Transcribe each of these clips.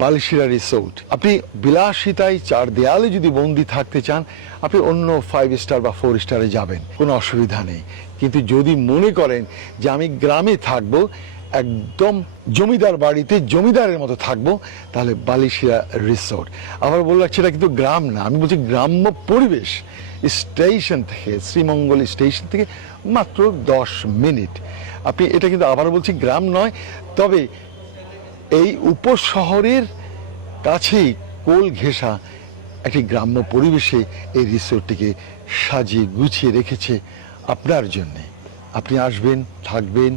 Balishira resort, আপনি বিলাসিতায় চার দেয়ালে যদি বন্দি থাকতে চান, আপনি অন্য 5 স্টার বা 4 স্টারে যাবেন, কোনো অসুবিধা নেই। কিন্তু যদি মনে করেন যে আমি গ্রামে থাকবো, একদম জমিদার বাড়িতে জমিদারের মতো থাকবো, তাহলে বালিশিরা রিসোর্ট। আবার বলে রাখছি, এটা কিন্তু গ্রাম না, আমি বলছি গ্রাম্য পরিবেশ। স্টেশন থেকে, শ্রীমঙ্গল স্টেশন থেকে মাত্র 10 মিনিট। আপনি এটা কিন্তু আবার বলছি গ্রাম নয়, তবে এই উপশহরের কাছেই কোল ঘেঁষা একটি গ্রাম্য পরিবেশে এই রিসোর্টটিকে সাজিয়ে গুছিয়ে রেখেছে আপনার জন্যে। আপনি আসবেন, থাকবেন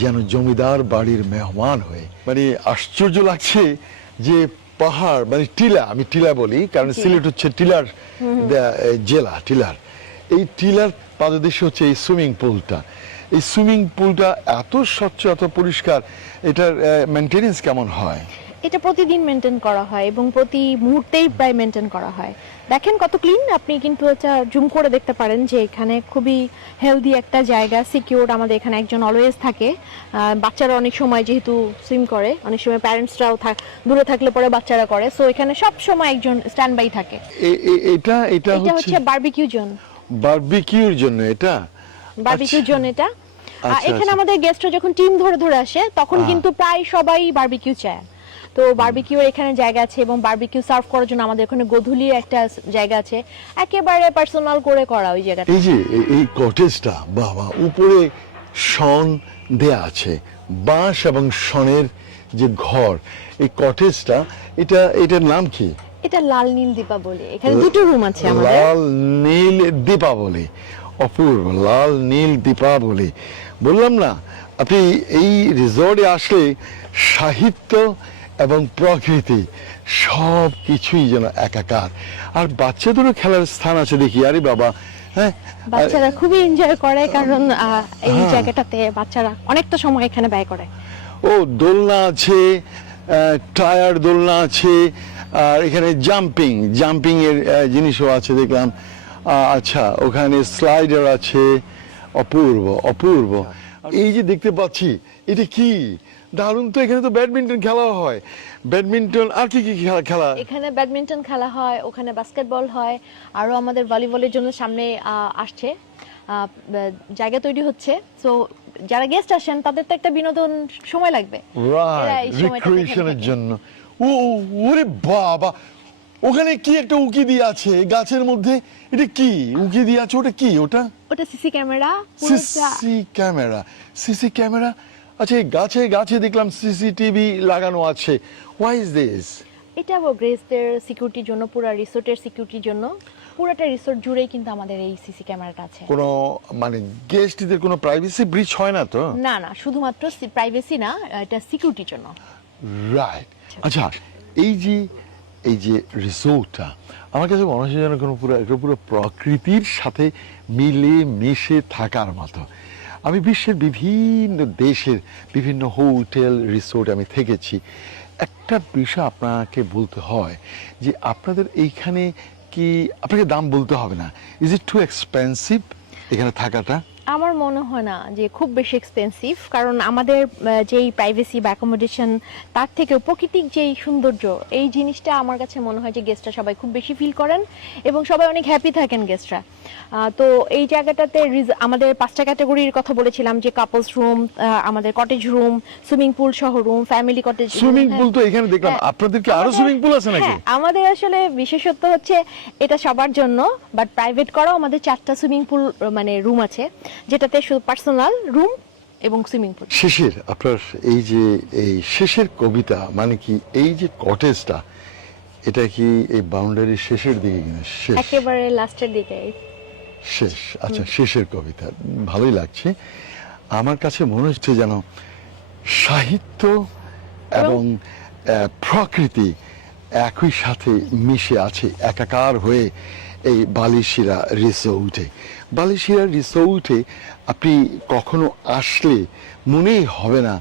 যেন জমিদার বাড়ির মেহমান হয়ে। মানে আশ্চর্য লাগছে যে পাহাড়, মানে টিলা, আমি টিলা বলি কারণ সিলেট হচ্ছে টিলার জেলা। টিলার, এই টিলার পাদদেশে হচ্ছে এই সুইমিং পুলটা। এই সুইমিং পুলটা এত স্বচ্ছ, এত পরিষ্কার, এটার মেনটেনেন্স কেমন হয়? এটা প্রতিদিন মেনটেন করা হয় এবং প্রতি মুহূর্তেই প্রায় মেনটেন করা হয়। দেখেন কত ক্লিন, আপনি কিন্তু এটা জুম করে দেখতে পারেন যে এখানে খুবই হেলদি একটা জায়গা, সিকিউর। আমাদের এখানে একজন অলওয়েজ থাকে। বাচ্চারা অনেক সময় যেহেতু সুইম করে, অনেক সময় প্যারেন্টসরাও দূরে থাকলে পরে বাচ্চারা করে, সো এখানে সব সময় একজন স্ট্যান্ড বাই থাকে। এটা হচ্ছে বারবিকিউ জোন। বারবিকিউর জন্য এটা, বারবিকিউ জোন এটা। এখানে আচ্ছা। আমাদের গেস্টরা যখন টিম ধরে ধরে আসে তখন কিন্তু প্রায় সবাই বারবিকিউ চায়। তো বারবিকিউর এখানে জায়গা আছে এবং বারবিকিউ সার্ভ করার জন্য আমাদের ওখানে গোধূলির একটা জায়গা আছে, একেবারে পার্সোনাল করে করা ওই জায়গাটা। এই যে এই কটেজটা, বাবা, উপরে শন দেয়া আছে, বাঁশ এবং শনের যে ঘর, এই কটেজটা, এটার নাম কি? এটা লাল নীল দীপাবলি। এখানে দুটো রুম আছে আমাদের। লাল নীল দীপাবলি, অপূর্ব, লাল নীল দীপাবলি। বললাম না, আপনি এই রিসর্টে আসলে সাহিত্য এবং প্রকৃতি সব কিছুই যেন একাকার। আর বাচ্চাদেরও খেলার স্থান আছে দেখি, আরে বাবা, হ্যাঁ, বাচ্চারা খুবই এনজয় করে কারণ এই জায়গাটাতে বাচ্চারা অনেকটা সময় এখানে ব্যয় করে। ও, দোলনা আছে, টায়ার দোলনা আছে, আর এখানে জাম্পিং এর জিনিসও আছে দেখলাম। আচ্ছা, ওখানে স্লাইডার আছে, অপূর্ব অপূর্ব। এই যে দেখতে পাচ্ছি, এটা কি দারুণ! তো এখানে তো ব্যাডমিন্টন খেলা হয়, ব্যাডমিন্টন, আর কি কি খেলা? এখানে ব্যাডমিন্টন খেলা হয়, ওখানে বাস্কেটবল হয়, আরো আমাদের ভলিবলের জন্য সামনে আসছে জায়গা তৈরি হচ্ছে। সো যারা গেস্ট আসেন তাদের তো একটা বিনোদন সময় লাগবে, রিক্রিয়েশনের জন্য। ওরে বাবা, ওখানে কি একটা উকি দিয়ে আছে গাছের মধ্যে, এটা কি উকি দিয়ে আছে? ওটা কি? ওটা সিসি ক্যামেরা। CC camera. আচ্ছা, এই গাছে গাছে দেখলাম সিসিটিভি লাগানো আছে। Why is this? এটা গেস্টদের সিকিউরিটির জন্য, পুরো রিসোর্টের সিকিউরিটির জন্য। পুরোটা রিসোর্ট জুড়েই কিন্তু আমাদের এই সিসি ক্যামেরাটা আছে। কোনো মানে গেস্টদের কোনো প্রাইভেসি ব্রিচ হয় না তো? না না, শুধুমাত্র প্রাইভেসি না, এটা সিকিউরিটির জন্য। রাইট। আচ্ছা, এই যে রিসোর্টটা, আমার কাছে মনে হচ্ছে যেন কোনো পুরো প্রকৃতির সাথে মিলে মিশে থাকার মতো। আমি বিশ্বের বিভিন্ন দেশের বিভিন্ন হোটেল রিসোর্ট আমি থেকেছি। একটা বিষয় আপনাকে বলতে হয় যে আপনাদের এইখানে কি, আপনাকে দাম বলতে হবে না, ইজ ইট টু এক্সপেন্সিভ এখানে থাকাটা? আমার মনে হয় না যে খুব বেশি এক্সপেন্সিভ, কারণ আমাদের যেই প্রাইভেসি বা অ্যাকোমোডেশন, তার থেকেও প্রাকৃতিক যেই সৌন্দর্য, এই জিনিসটা আমার কাছে মনে হয় যে গেস্টরা সবাই খুব বেশি ফিল করেন এবং সবাই অনেক হ্যাপি থাকেন গেস্টরা। তো এই জায়গাটাতে আমাদের 5টা ক্যাটাগরির কথা বলেছিলাম, যে কাপলস রুম, আমাদের কটেজ রুম, সুইমিং পুল সহ room, family cottage. Swimming pool তো এখানে দেখলাম, আপনাদের কি আরো সুইমিং পুল আছে নাকি? আমাদের আসলে বিশেষত্ব হচ্ছে এটা সবার জন্য, বাট প্রাইভেট করাও আমাদের 4টা সুইমিং পুল মানে রুম আছে, যেটাতে শুধু পার্সোনাল রুম এবং সুইমিং পুল। শেষের আপনার এই শেষের কবিতা মানে কি, এই যে কটেজটা, এটা কি এই বাউন্ডারির শেষের দিকে কিনা? শেষ, একেবারে লাস্টের দিকে শেষ। আচ্ছা, শেষের কবিতা ভালোই লাগছে। আমার কাছে মনে হচ্ছে যেন সাহিত্য এবং প্রকৃতি একই সাথে মিশে আছে, একাকার হয়ে এই বালিশিরা রিসোর্টে আপনি কখনো আসলে মনেই হবে না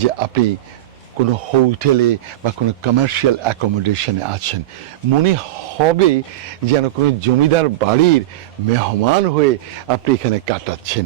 যে আপনি কোনো হোটেলে বা কোনো কমার্শিয়াল অ্যাকোমোডেশনে আছেন। মনে হবে যেন কোনো জমিদার বাড়ির মেহমান হয়ে আপনি এখানে কাটাচ্ছেন।